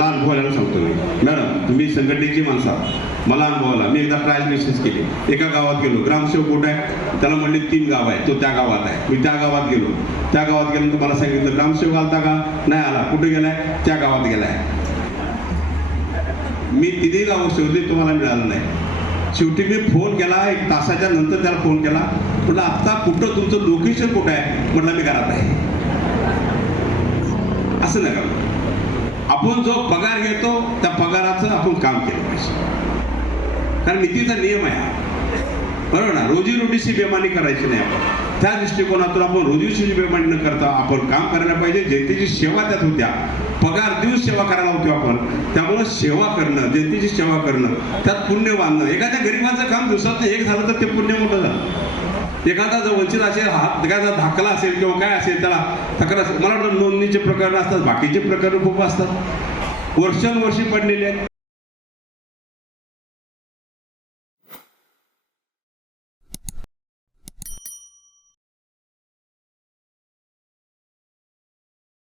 मला अनुभवायला सांगतो मी. मॅडम तुम्ही संघटनेची माणसं आहात, मला अनुभवाला. मी एकदा ट्रायल मेसेज केली. एका गावात गेलो, ग्रामसेवक कुठे आहे, त्याला म्हणले 3 गाव आहे, तो त्या गावात आहे. मी त्या गावात गेलो. त्या गावात गेल्यानंतर मला सांगितलं ग्रामसेवक आलता का, नाही आला. कुठे गेलाय, त्या गावात गेलाय. मी 3 गावं शोधली, तुम्हाला मिळालं नाही. शेवटी मी फोन केला, 1 तासाच्या नंतर त्याला फोन केला. म्हटलं आत्ता कुठं तुमचं लोकेशन कुठं आहे. म्हटलं मी घरात आहे. असं नका. आपण जो पगार घेतो त्या पगाराचं आपण काम केलं पाहिजे, कारण नीतीचा नियम आहे, बरोबर ना. रोजीरोटीची बेमानी करायची नाही आपण. त्या दृष्टिकोनातून आपण रोजीची बेमानी न करता आपण काम करायला पाहिजे. जनतेची सेवा त्यात होत्या, पगार देऊन सेवा करायला होती आपण. त्यामुळं सेवा करणं, जनतेची सेवा करणं, त्यात पुण्य बांधणं. एखाद्या गरिबाचं काम दिवसात 1 झालं तर ते पुण्य मोठं झालं. एखादा जर वंचित असेल, हात एखादा धाकला असेल किंवा काय असेल, त्याला तक्रार, मला वाटतं नोंदणीचे प्रकरण असतात, बाकीचे प्रकरण खूप असतात, वर्षानुवर्षी पडलेले आहेत.